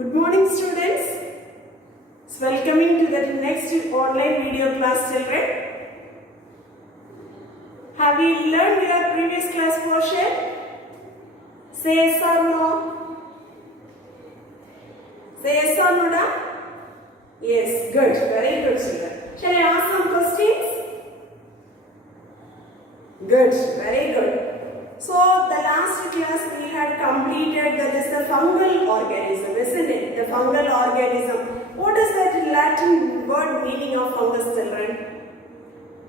Good morning, students. Welcoming to the next online video class, children. Have you learned your previous class portion? Say yes or no. Say yes or no, da? Yes, good. Very good, children. Shall I ask some questions? Good. Very good. So, the last class we had completed that is the fungal organism, isn't it? The fungal organism. What is that Latin word meaning of fungus, children?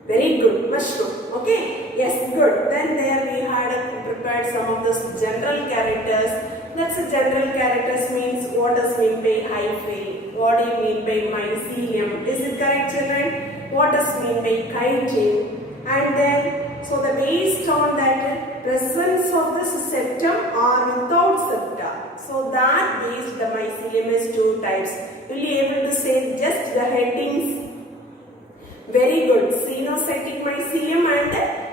Very good. Mushroom. Okay? Yes, good. Then there we had prepared some of the general characters. That's the general characters means what does mean by hyphae? What do you mean by mycelium? Is it correct, children? What does mean by chitin? And then, so the based on that presence of this septum or without septa. So that based the mycelium is two types. Will you able to say just the headings? Very good. Cenocytic mycelium and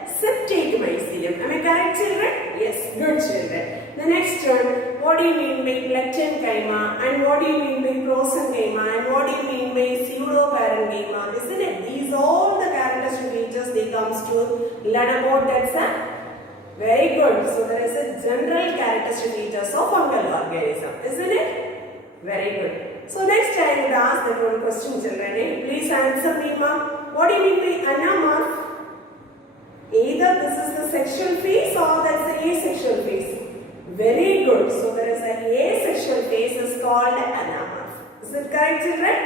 septate mycelium. Am I correct, children? Yes, good, children. The next one, what do you mean by lectenchyma and what do you mean by prosenchyma and what do you mean by pseudoparenchyma? Isn't it? These all the characteristic features they comes to learn about that. Very good. So there is a general characteristic features of fungal organism, isn't it? Very good. So next I would ask that one question, children. Please answer me, ma'am. What do you mean by anamorph? Either this is the sexual phase or that's the asexual phase. Very good. So there is an asexual phase is called anamorph. Is it correct, children?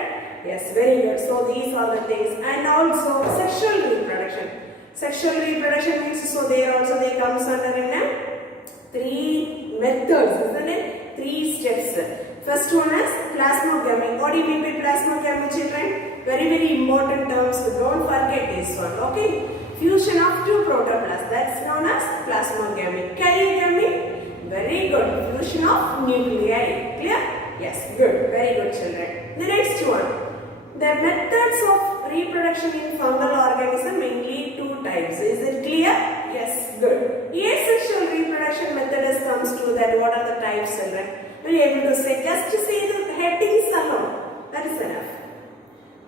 Yes, very good. So these are the things. And also sexual reproduction. Sexual reproduction means so there also they comes under in three methods, isn't it? Three steps. First one is plasmogamy. What do you mean by plasmogamy, children? Very, very important terms. Don't forget this one. Okay? Fusion of two protoplasts. That's known as plasmogamy. Karyogamy. Very good. Fusion of nuclei. Clear? Yes. Good. Very good, children. The next one. The methods of reproduction in fungal organism mainly two types. Is it clear? Yes. Good. Asexual reproduction method is comes to that. What are the types, children? Will you able to say? Just to say the headings alone. That is enough.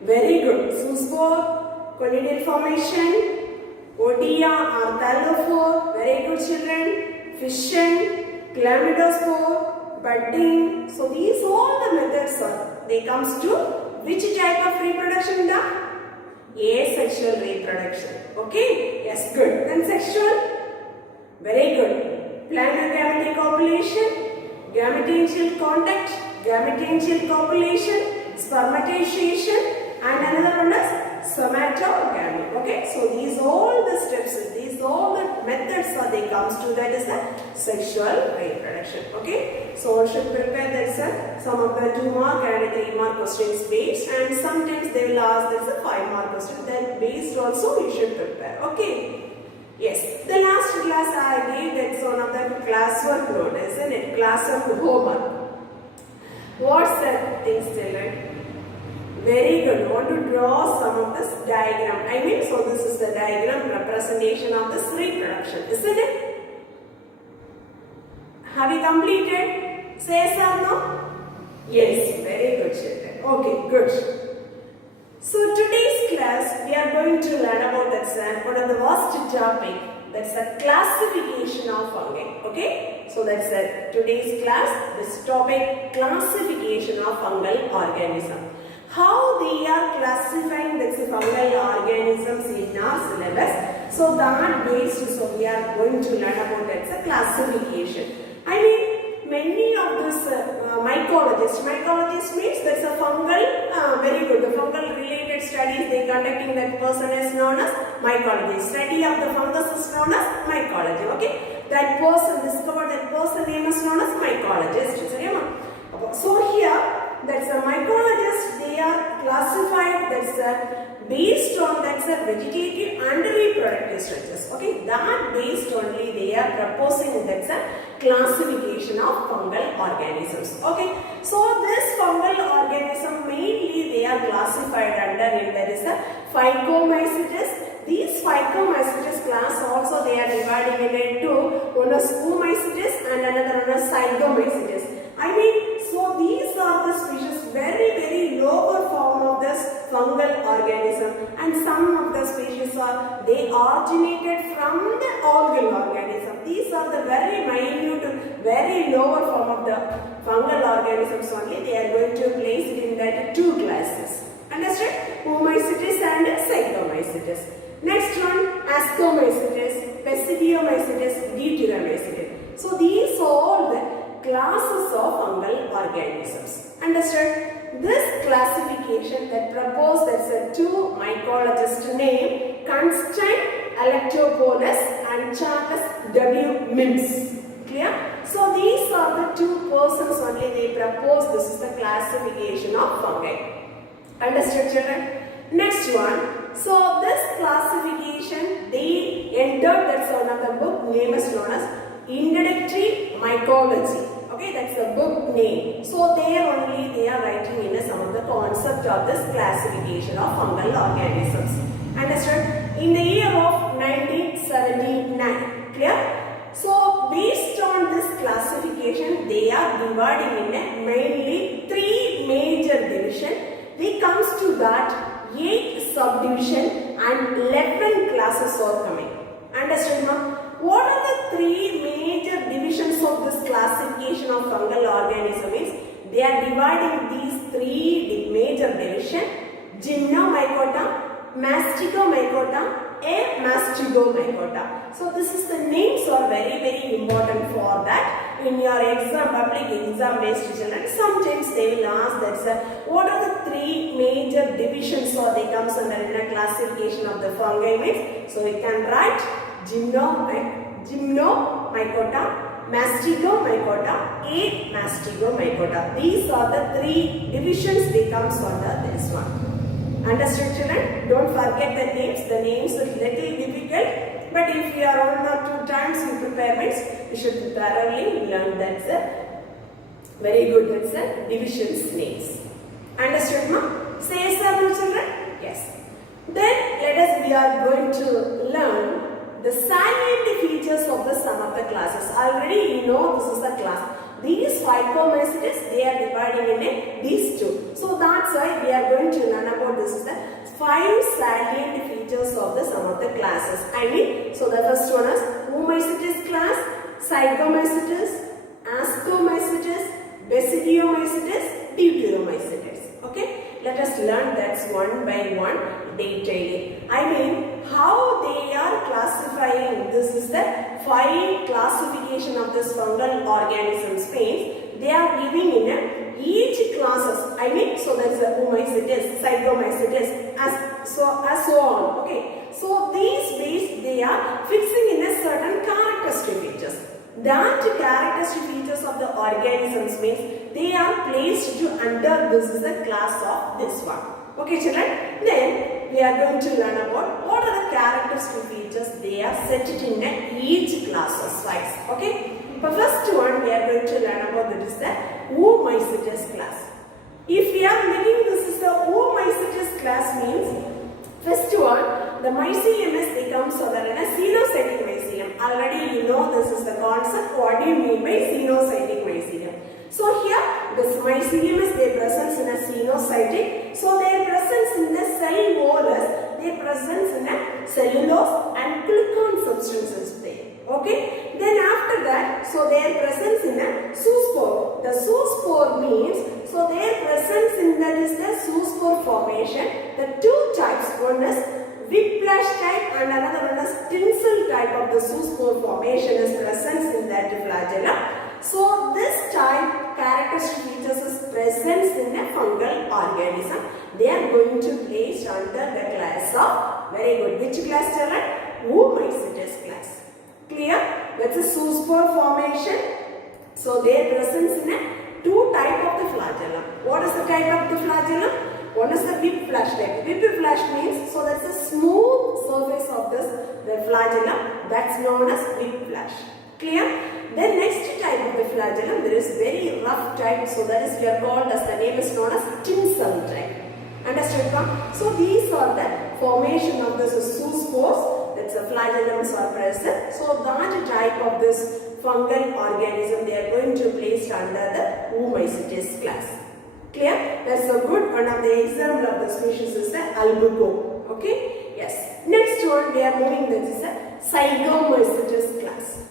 Very good. Zoospore, conidal formation, Odia or thallophore. Very good, children. Fission, chlamydospore, budding. So these all the methods are. They comes to which type of reproduction? The asexual reproduction. Okay? Yes, good. Then sexual? Very good. Planogametic copulation, gametangel contact, gametangel copulation, spermatization, and another one is somatogamy. Okay? So these all the steps, these all the methods are they comes to that is the sexual reproduction. Okay? So one should prepare that some of the 2 mark and 3 mark questions based, and sometimes they will ask that's a 5 mark question. Then based also you should prepare. Okay? Yes. The last class I gave that's one of the classwork load, isn't it? Classwork homework. What's that thing, children? Very good. Want to draw some of this diagram. I mean, so this is the diagram representation of this reproduction, isn't it? Have you completed? Say yes or no? Yes. Very good, children. Okay, good. So today's class we are going to learn about that one of the vast topic. That's a classification of fungi. Okay? So that's today's class. This topic classification of fungal organism. How they are classifying the fungal organisms in our syllabus. So that based, so we are going to learn about that classification. I mean, many of this mycologist means that's a fungal, very good. The fungal related studies they conducting, that person is known as mycologist. Study of the fungus is known as mycology. Okay, that person discovered that person name is known as mycologist. So here. That's a mycologist, they are classified that's based on that's a vegetative and reproductive structures. Okay, that based only they are proposing that's a classification of fungal organisms. Okay, so this fungal organism mainly they are classified under in there is a Phycomycetes. These Phycomycetes class also they are divided into one is Oomycetes and another one is Zygomycetes. I mean, so these are and some of the species are, they originated from the algal organism. These are the very minute, very lower form of the fungal organisms only. They are going to place it in that two classes. Understood? Oomycetes and Zygomycetes. Next one, Ascomycetes, Basidiomycetes, Deuteromycetes. So these are all the classes of fungal organisms. Understood? This classification that proposed, that's a two mycologists name, Constantine Electropoulos and Charles W. Mims. Clear? So these are the two persons only they proposed. This is the classification of fungi. Understood, children? Next one. So this classification they entered, that's one of the book name is known as Introductory Mycology. Okay, that's the book name. So there only they are writing in some of the concept of this classification of fungal organisms. Understood? In the year of 1979. Clear? So based on this classification, they are dividing in mainly three major divisions. When it comes to that, 8 subdivision and 11 classes are coming. Understood, ma'am? What are the three major divisions of this classification of fungal organisms? They are dividing these three major divisions: Gymnomycota, Masticomycota, and Mastigomycota. So this is the names are very important for that. In your exam, public exam based children, sometimes they will ask that what are the three major divisions or they comes under in a classification of the fungi means. So you can write Gymnomycota, Mastigomycota, and Mastigomycota. These are the three divisions they comes under this one. Understood, children? Don't forget the names. The names is little difficult, but if you are 1 or 2 times in preparations, you should thoroughly learn that's a very good. That's a divisions names. Understood, ma? Say so, children. Yes. Then we are going to learn the salient features of the some of the classes. Already you know this is a class. These Phycomycetes, they are dividing in these two. So that's why we are going to learn about this is the 5 salient features of the some of the classes. So the first one is Oomycetes class, Zygomycetes, Ascomycetes, Basidiomycetes, Deuteromycetes. Okay, let us learn that one by one detailing. How they are classifying. This is the 5 classification of this fungal organisms means they are giving in each classes. So there is a Oomycetes, Zygomycetes, as so on. Okay. So these ways they are fixing in a certain characteristic features. That characteristic features of the organisms means they are placed to under this is a class of this one. Okay, children. Then we are going to learn about what are the characteristic features they are set it in each classes wise. Okay. But first one we are going to learn about that is the Oomycetes class. If we are making this is the Oomycetes class means first one the mycelium is becomes so that in a xenocytic mycelium. Already you know this is the concept. What do you mean by xenocytic mycelium? So here this mycelium is their presence in a xenocytic. So their presence in the cell wall is their presence in a cellulose and glucose substances there. Okay. Then after that, so their presence in a zoospore. The zoospore means so their presence in that is the zoospore formation. The two types, one is whiplash type and another one is tinsel type of the zoospore formation is present in that flagella. So this type characteristic features is presence in a fungal organism. They are going to place under the class of, very good, which class children? Oomycetes class. Clear? That's a zoospore formation. So their presence in a 2 type of the flagellum. What is the type of the flagellum? One is the whiplash type. Whiplash means, so that's a smooth surface of this the flagellum. That's known as whiplash. Clear? Then next type of the flagellum, there is very rough type. So that is we are called as, the name is known as tinsel type. Understood? So these are the formation of this zoospores. That's the flagellums are present. So that type of this fungal organism they are going to place under the Oomycetes class. Clear? That's a good one of the example of the species is the albuco. Okay, yes. Next one we are moving, this is a Zygomycetes class.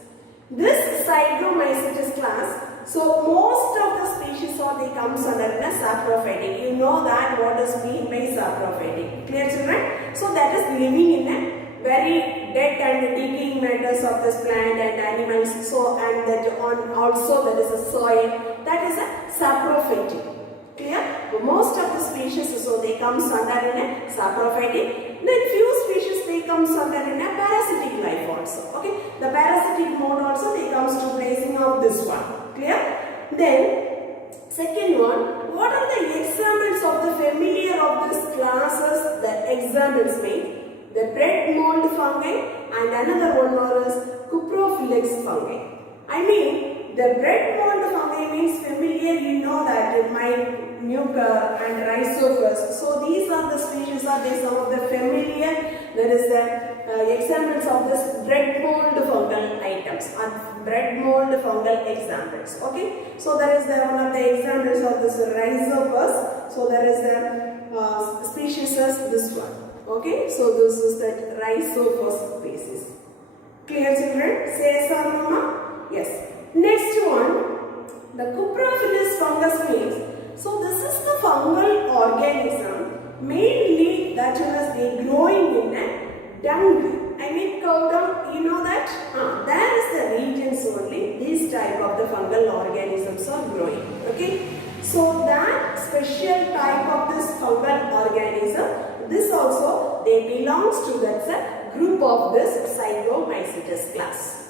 This Zygomycetes class, so most of the species or they comes under the saprophytic. You know that what is mean by saprophytic. Clear children? So that is living in a very dead and decaying matters of this plant and animals. So and that on also there is a soil, that is a saprophytic. Clear? Most of the species, so they comes under in a saprophytic. Then few species they comes under in a parasitic life also. Okay, the parasitic mode also they comes to placing of this one. Clear? Then second one, what are the examples of the familiar of this classes? The examples mean the bread mold fungi and another one is Coprophylix fungi. I mean the bread mold fungi means familiar, you know that in my Mucor and Rhizophus. So these are the species are they some of the familiar. There is the examples of this bread mold fungal items and bread mold fungal examples. Okay, so there is the one of the examples of this Rhizophus. So there is the species as this one. Okay, so this is the Rhizophus species. Clear children? Say yes or no, ma? Yes. Next one, the Coprophylix fungus means, so this is the fungal organism mainly that is they growing in a dung. I mean cow dung, you know that? There is the regions only these type of the fungal organisms are growing. Okay, so that special type of this fungal organism, this also they belongs to that group of this Zygomycetes class.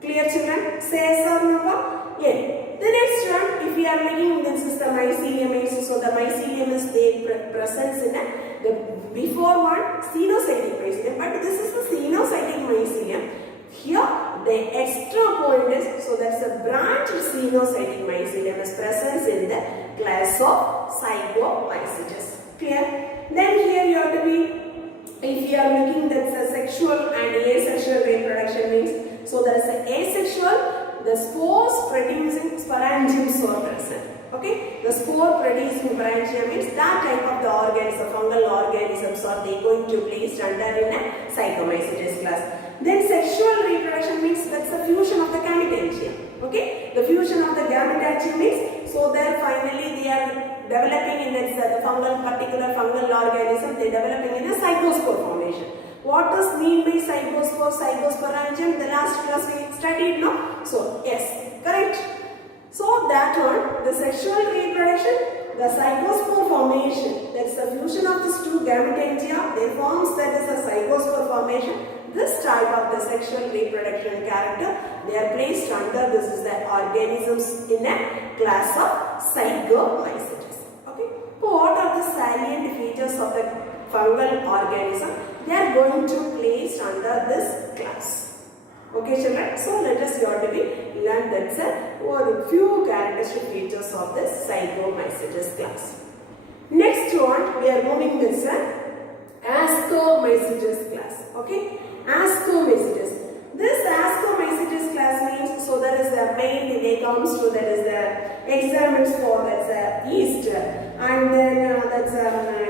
Clear children? Say yes or no? Yeah. The next one, if we are making this is the mycelium, so the mycelium is they presence in the before one xenocytic mycelium, but this is the xenocytic mycelium. Here the extra point is, so that's a branch xenocytic mycelium is presence in the class of Zygomycetes. Clear? Then here you have to be, if you are looking that's a sexual and asexual reproduction means, so there is an asexual, the spores producing sporangiums are present. Okay, the spore producing sporangium means that type of the organism, fungal organisms are they going to placed under in a Zygomycetes class. Then sexual reproduction means that's the fusion of the gametangtium. Okay, the fusion of the gametangtium means, so there finally they are developing in the fungal particular fungal organism, they developing in a zygospore formation. What does mean by zygospore, zygosporangium? The last class we studied, no? So yes, correct. So that one, the sexual reproduction, the zygospore formation, that is the fusion of these two gametangtia, they forms that is a zygospore formation. This type of the sexual reproduction character, they are placed under this is the organisms in a class of Zygomycetes. Okay. So what are the salient features of the fungal organism? They are going to place under this class. Okay children, so let us here to be learn that's a few characteristic features of this Zygomycetes class. Next one we are moving this Ascomycetes class. Okay, Ascomycetes. This Ascomycetes class means, so there is the main they comes to that is the examples for that's yeast and then that's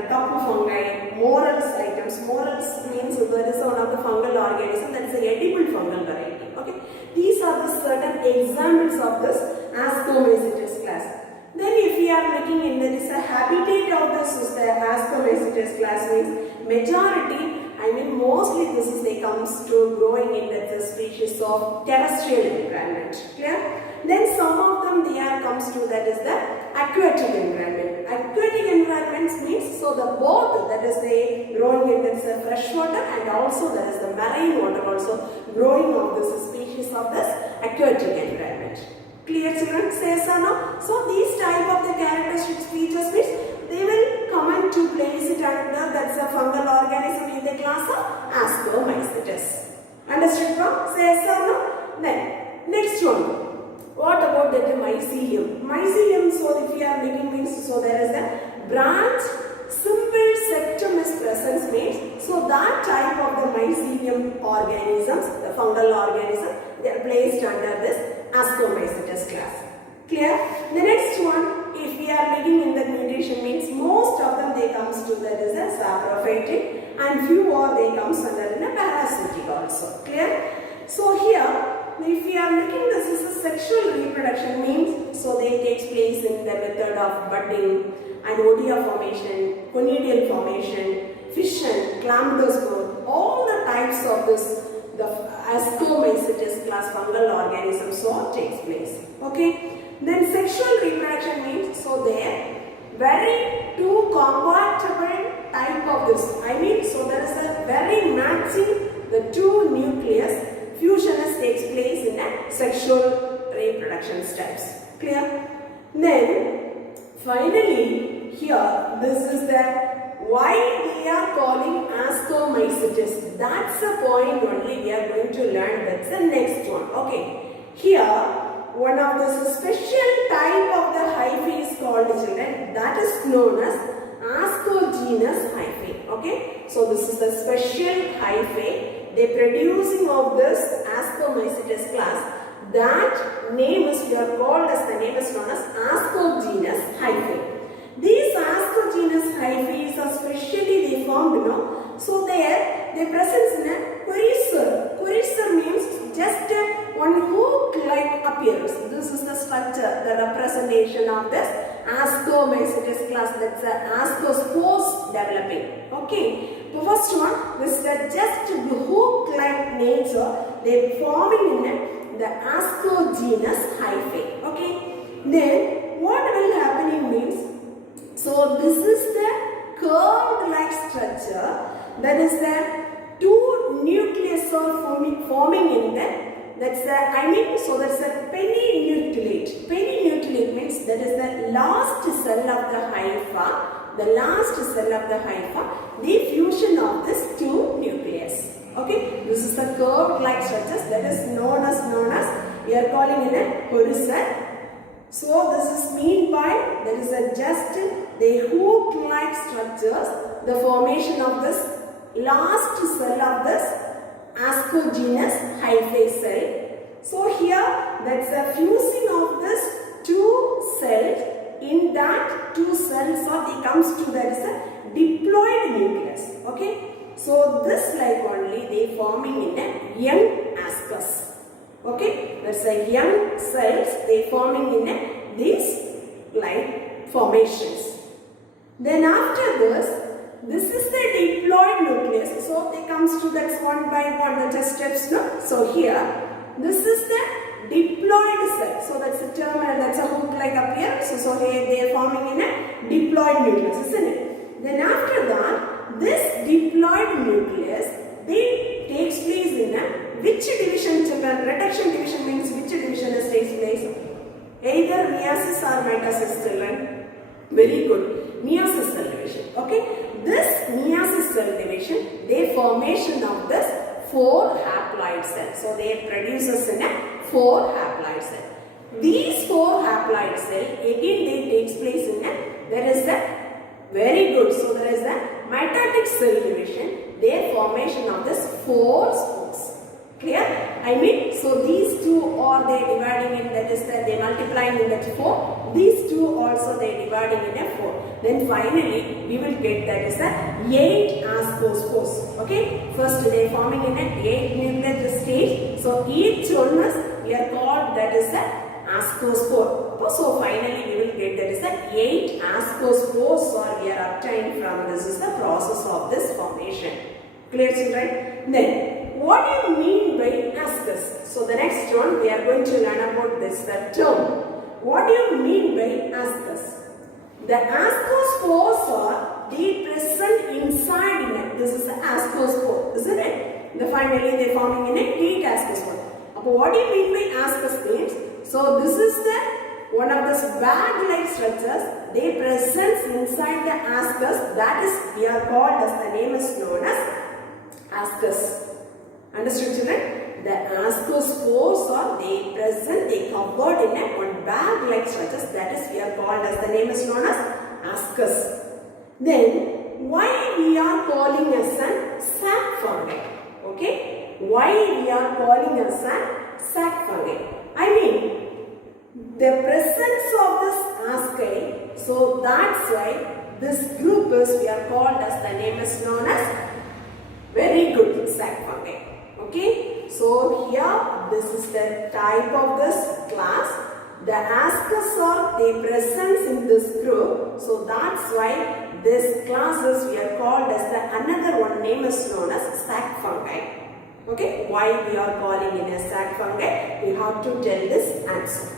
couple fungi, morels items. Morels means there is one of the fungal organism that is an edible fungal variety. Okay, these are the certain examples of this Ascomycetes class. Then if we are looking in there is a habitat of this is the Ascomycetes class means majority, I mean mostly this is they comes to growing in the species of terrestrial environment. Clear? Then some of them they are comes to that is the aquatic environment. Aquatic environments means so the both that is the growing in this fresh water and also there is the marine water also growing of this species of this aquatic environment. Clear children? Say yes or no? So these type of the characteristic features means they will come and to place it under that's a fungal organism in the class of Ascomycetes. Understood? Say yes or no? Then next one. What about the mycelium? Mycelium, so if you are looking means, so there is a branch simple septum is present means, so that type of the mycelium organisms, the fungal organism, they are placed under this Ascomycetes class. Clear? The next one, if we are looking in the mutation means most of them they comes to that is a saprophytic and few or they comes under in a parasitic also. Clear? So here, if we are looking this is a sexual reproduction means, so they takes place in the method of budding and odia formation, conidial formation, fission, chlamydosperm, all the types of this, the Ascomycetes class fungal organisms so takes place. Okay. Then sexual reproduction means, so there very two compatible type of this. So there is a very matching the two nucleus fusion takes place in a sexual reproduction steps. Clear? Then finally here this is the why we are calling Ascomycetes. That's the point only we are going to learn. That's the next one. Okay. Here one of the special type of the hyphae is called, children, that is known as Ascogenous hyphae. Okay. So this is the special hyphae. They producing of this Ascomycetes class. That name is we are called as the name is known as Ascogenous hyphae. These Ascogenous hyphae are specially they formed, so they present in a corycer. Corycer means just one hook-like appearance. This is the structure, the representation of this Ascomycetes class. That's the ascospores developing. Okay. The first one, this is just the hook-like nature. They forming in the Ascogenous hyphae. Okay. Then what will happening means, so this is the curved-like structure. That is the two nucleus are forming in the. That's the so that's the penninucleate. Penninucleate means that is the last cell of the hypha. The last cell of the hypha. The fusion of this two nucleus. Okay. This is the curved-like structures that is known as we are calling in a corycer. So this is mean by that is a just the hook-like structures, the formation of this last cell of this Ascogenous hyphae cell. So here that's the fusing of this two cells. In that two cells or it comes to that is a diploid nucleus. Okay. So this like only they forming in a young ascus. Okay. That's a young cells they forming in a these like formations. Then after this is the diploid nucleus. So it comes to that one by one, the just steps. No? So here, this is the diploid cell. So that's a terminal, that's a hook-like appearance. So here they are forming in a diploid nucleus, isn't it? Then after that, this diploid nucleus, they takes place in a which division, children? Reduction division means which division takes place? Either meiosis or mitosis, children. Very good. Meiosis cell division. Okay. This meiosis cell division, they formation of this 4 haploid cells. So they produces in a 4 haploid cell. These 4 haploid cell again they takes place in a, there is a very good. So there is a mitotic cell division. Their formation of this 4 spores. Clear? So these two are they dividing in that is that they multiplying in that 4. These two also they dividing in a 4. Then finally we will get that is the 8 ascospores. Okay. First they forming in a 8 nuclear stage. So each one is we are called that is the ascospore. So finally we will get that is the 8 ascospores or we are obtained from this is the process of this formation. Clear, children? Then what do you mean by ascus? So the next one we are going to learn about this the term. What do you mean by ascus? The ascospores are they present inside in it. This is the ascospore, isn't it? Finally they forming in a 8 ascospore. But what do you mean by ascus means? So this is the one of those bag-like structures. They present inside the ascus. That is we are called as the name is known as ascus. Understood, children? The ascospores are they present, they covered in a one bag-like structures. That is we are called as the name is known as ascus. Then why we are calling as a sac fungi? Okay? Why we are calling as a sac fungi? The presence of this asci. So that's why this group is we are called as the name is known as Very good, sac fungi. Okay, so here this is the type of this class. The ascus are they present in this group, so that's why this classes we are called as the another one name is known as sac fungi. Okay, why we are calling it as sac fungi? We have to tell this answer.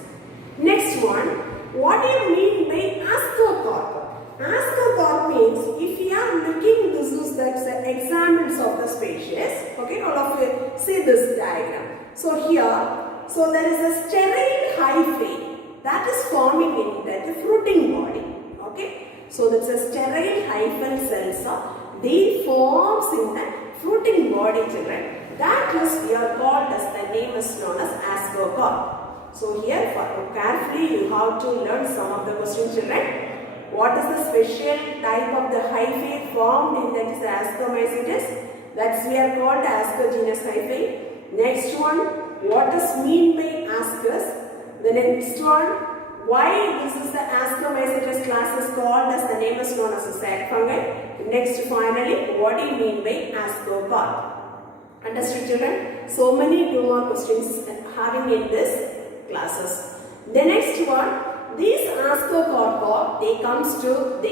Next one, what do you mean by ascocarp? Ascocarp means if you are looking, this is that's the examples of the species. Okay, all of you see this diagram. So here, so there is a sterile hyphae that is forming in the fruiting body. Okay, so that's a sterile hyphal cells they forms in the fruiting body, children. That is we are called as the name is known as ascocarp. So here carefully you have to learn some of the questions, children. What is the special type of the hyphae formed in that is the Ascomycetes? That's we are called Ascogenous hyphae. Next one, what is mean by ascus? The next one, why this is the Ascomycetes class is called as the name is known as a sac fungi. Next finally, what do you mean by ascocarp? Understood, children? So many 2 more questions having in this classes. The next one, these ascocarp they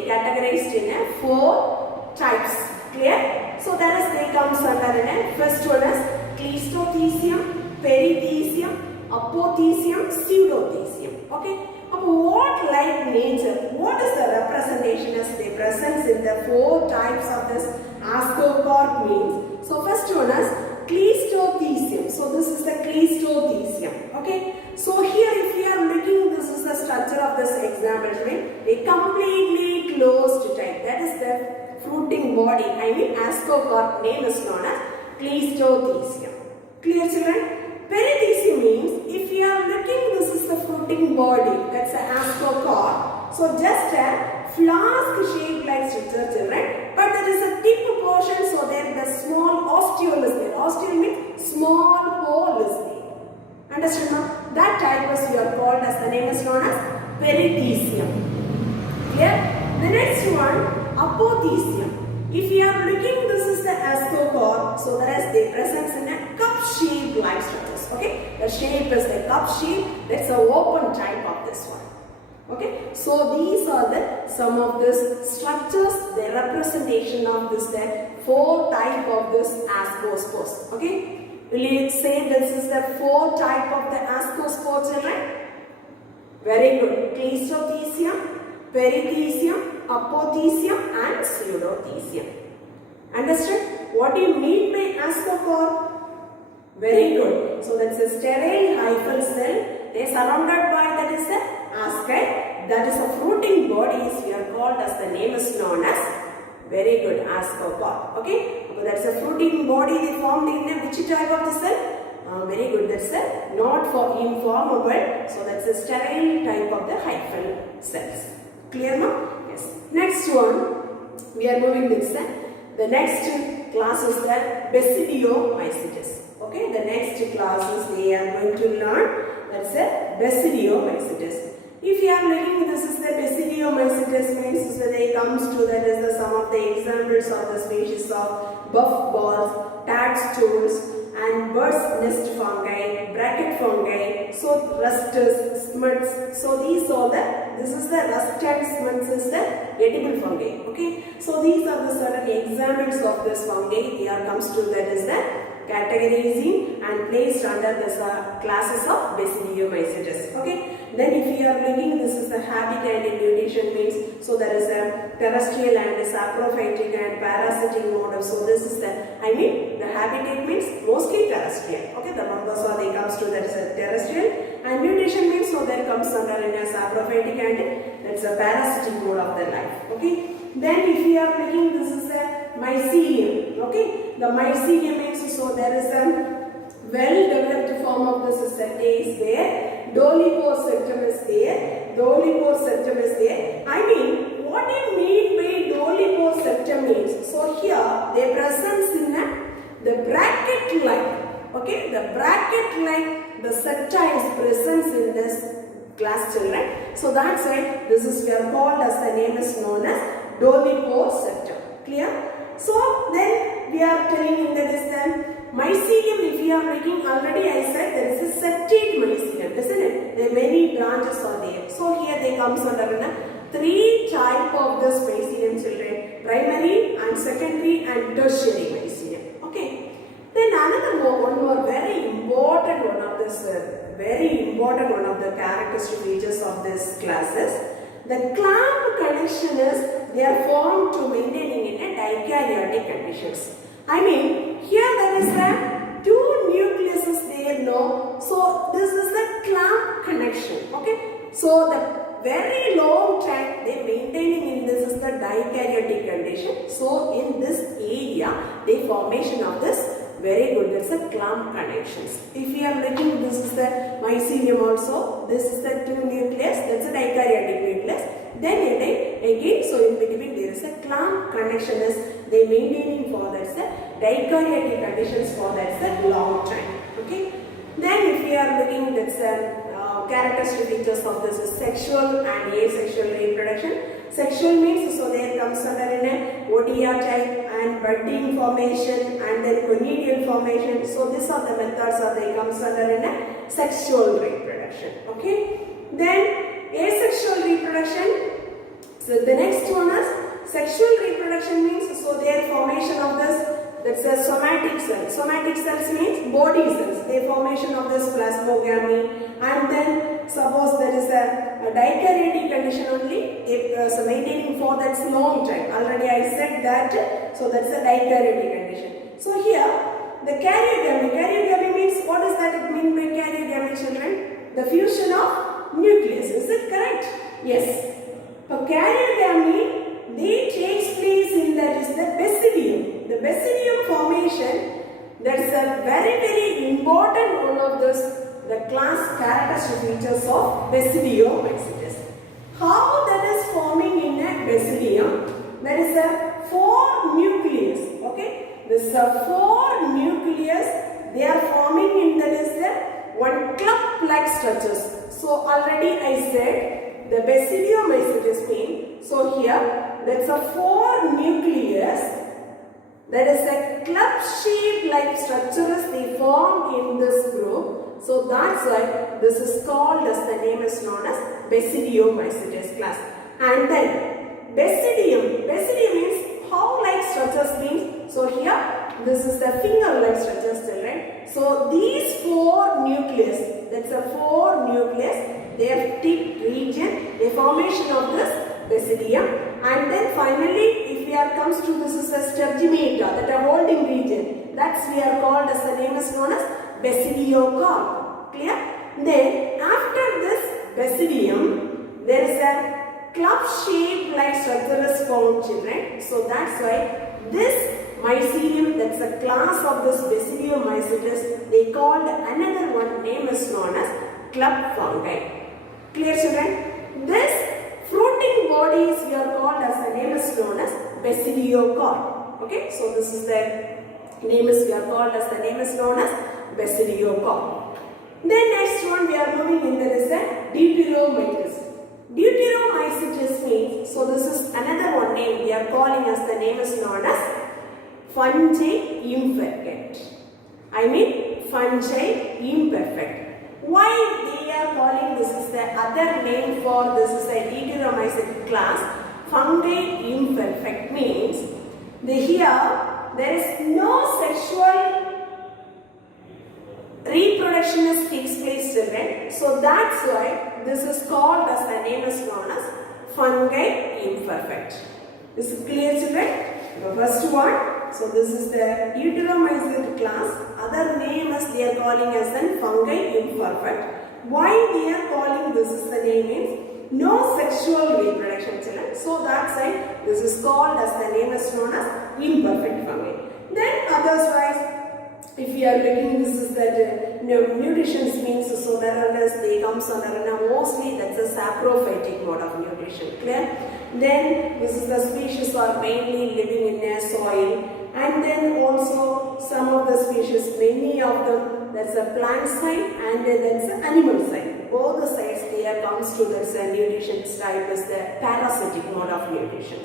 categorized in 4 types. Clear? So that is they comes under in first one is Cleistothecium, Perithecium, Apothecium, Pseudothecium. Okay. What like nature? What is the representation as they present in the 4 types of this ascocarp means? So first one is Cleistothecium. So this is the Cleistothecium. Okay. So here if you are looking, this is the structure of this example. A completely closed type. That is the fruiting body. I mean ascocarp name is known as Cleistothecium. Clear, children? Perithecium means if you are looking, this is the fruiting body. That's an ascocarp. So just a flask shaped like structure, children. But there is a tip portion, so there the small ostiole is there. Ostiole means small hole is there. Understood now? That type is we are called as the name is known as Perithecium. Clear? The next one, Apothecium. If you are looking, this is the ascocarp. So that is they present in a cup shaped like structures. Okay? The shape is the cup shape. That's an open type of this one. Okay, so these are the some of these structures, the representation of this the 4 type of this ascospores. Okay, will you say this is the 4 type of the ascospores, children? Very good. Cleistothecium, Perithecium, Apothecium and Pseudothecium. Understood? What do you mean by ascocarp? Very good. So that's a sterile hyphal cell. They are surrounded by that is the asci. That is a fruiting bodies we are called as the name is known as very good ascocarp. Okay. So that's a fruiting body they formed in which type of the cell? Very good. That's a not for informable. So that's a sterile type of the hyphal cells. Clear now? Yes. Next one, we are moving this. The next class is the Basidiomycetes. Okay, the next classes we are going to learn. That's a Basidiomycetes. If you are looking, this is the Basidiomycetes means when it comes to that is the some of the examples of the species of buff balls, tadstoles, and bird's nest fungi, bracket fungi, so rusters, smuts. So these are this is the rust and smuts is the edible fungi. Okay, so these are the certain examples of this fungi. Here comes to that is the categorizing and placed under the classes of Basidiomycetes. Okay. Then if you are looking, this is the habitat and nutrition means, so there is a terrestrial and a saprophytic and parasitic mode of, so this is the, the habitat means mostly terrestrial. Okay, the members are they comes to that is a terrestrial, and nutrition means, so there comes under in a saprophytic and that's a parasitic mode of their life. Okay, then if you are looking, this is a mycelium. Okay, the mycelium means, so there is a well developed form of the system is there. Dolichos septum is there. Dolichos septum is there. What do you mean by Dolichos septum means? So here they presence in the bracket like. Okay, the bracket like the septiles presence in this class, children. So that's why this is we are called as the name is known as Dolichos septum. Clear? So then we are telling in that is the mycelium. If we are making, already I said there is a septate mycelium, isn't it? There are many branches are there. So here they comes under three type of this mycelium, children: primary and secondary and tertiary mycelium. Okay. Then another one more very important one of this one of the characteristic features of this classes. The clamp connection is they are formed to maintaining in a dikaryotic conditions. I mean, here there is a two nucleuses there, no. So this is the clamp connection. Okay. So the very long time they maintaining in this is the dikaryotic condition. So in this area, the formation of this very good, that's a clamp connections. If we are looking, this is the mycelium also, this is the two nucleus, that's a dikaryotic nucleus. Then again, so in between there is a clamp connection is they maintaining for that's the dikaryotic conditions for that's the long time. Okay. Then if we are looking, that's characteristic features of this is sexual and asexual reproduction. Sexual means, so there comes under in a Odia type and budding formation and then conidial formation. So these are the methods of they comes under in a sexual reproduction. Okay. Then asexual reproduction. So the next one is sexual reproduction means, so their formation of this, that's a somatic cell. Somatic cells means body cells. The formation of this plasmogamy, and then suppose there is a dikaryotic condition only, so maintaining for that's long time. Already I said that, so that's a dikaryotic condition. So here the karyogamy. Karyogamy means, what does that mean by karyogamy, children? The fusion of nucleus. Is it correct? Yes. For karyogamy, they takes place in that is the basidium. The basidium formation, that's a very important one of this, the class characteristic features of basidiomycetes. How that is forming in a basidium? There is a four nucleus. Okay, this is a four nucleus. They are forming in that is the one clump-like structures. So already I said the basidiomycetes mean. So here that's a four nucleus. There is a club-shaped like structures they form in this group. So that's why this is called as, the name is known as basidiomycetes class. And then basidium. Basidium means how like structures means. So here this is the finger-like structures, children. So these four nucleus, that's a four nucleus, their tip region, the formation of this basidium. And then finally, if we are comes to this is a sturgimata, that a holding region, that's we are called as, the name is known as basidiocarp. Clear? Then after this basidium, there is a club-shaped like structure is found, children. So that's why this mycelium, that's a class of this basidiomycetes, they called another one name is known as club fungi. Clear, children? This fruiting bodies we are called as, the name is known as basidiocarp. Okay, so this is the name is we are called as, the name is known as basidiocarp. Then next one we are moving in, there is a deuteromycetes. Deuteromycetes means, so this is another one name we are calling as, the name is known as fungi imperfect. I mean fungi imperfect. Why they are calling this is the other name for this is a deuteromycete class, fungi imperfect means here there is no sexual reproduction takes place, children. So that's why this is called as, the name is known as fungi imperfect. Is it clear, children? The first one. So this is the deuteromycete class. Other name is they are calling as the fungi imperfect. Why they are calling this is the name is no sexual reproduction, children. So that's why this is called as, the name is known as imperfect fungi. Then otherwise, if we are looking, this is that nutrition means, so there are they comes under mostly that's a saprophytic mode of nutrition. Clear? Then this is the species are mainly living in a soil, and then also some of the species, many of them, that's a plant side and then that's an animal side. Both the sides there comes to this nutrition type is the parasitic mode of nutrition.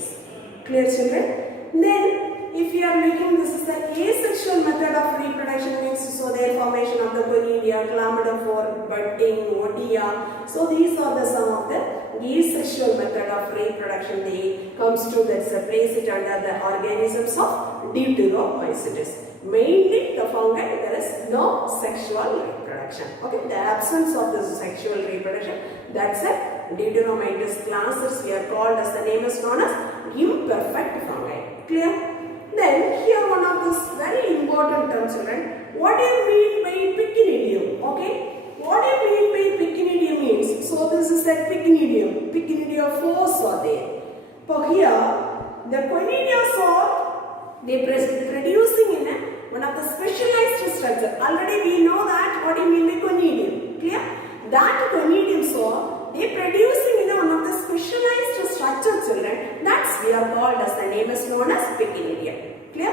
Clear, children? Then if you are making this is the asexual method of reproduction means so their formation of the conidia, chlamydophore, budding, odia. So these are the some of the asexual method of reproduction. They comes to that's place it under the organisms of Deuteromycetes. Mainly the fungi there is no sexual reproduction. Okay, the absence of this sexual reproduction, that's a Deuteromycetes classes we are called as the name is known as imperfect fungi. Clear? Then here one of this very important terms, children. What do you mean by pycnidium? Okay, what do you mean by pycnidium means? So this is the pycnidium. Pycnidiophores are there. So here the conidias are they producing in one of the specialized structure. Already we know that what do you mean by conidium? Clear? That conidium so they producing in one of the specialized structure, children. That's we are called as the name is known as pycnidium. Clear?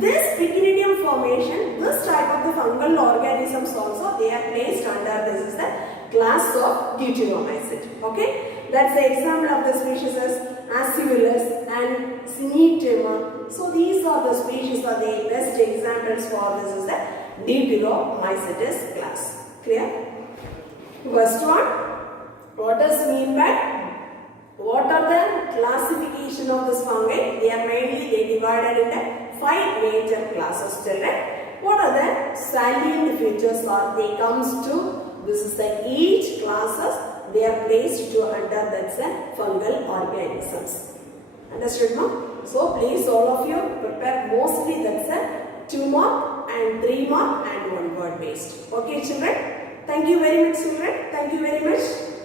This pycnidium formation, this type of the fungal organisms also they are placed under this is the class of Deuteromycete. Okay? That's the example of the species as Aciculus and Cinetema. So these are the species are the best examples for this is the Deuteromycetes class. Clear? First one. What does mean by what are the classification of this fungi? They are mainly they divided into 5 major classes, children. What are the salient features or they comes to this is the each classes they are placed to under that's the fungal organisms. Understood, no? So please all of you prepare mostly that's a 2 mark and 3 mark and 1 word based. Okay, children. Thank you very much, children. Thank you very much.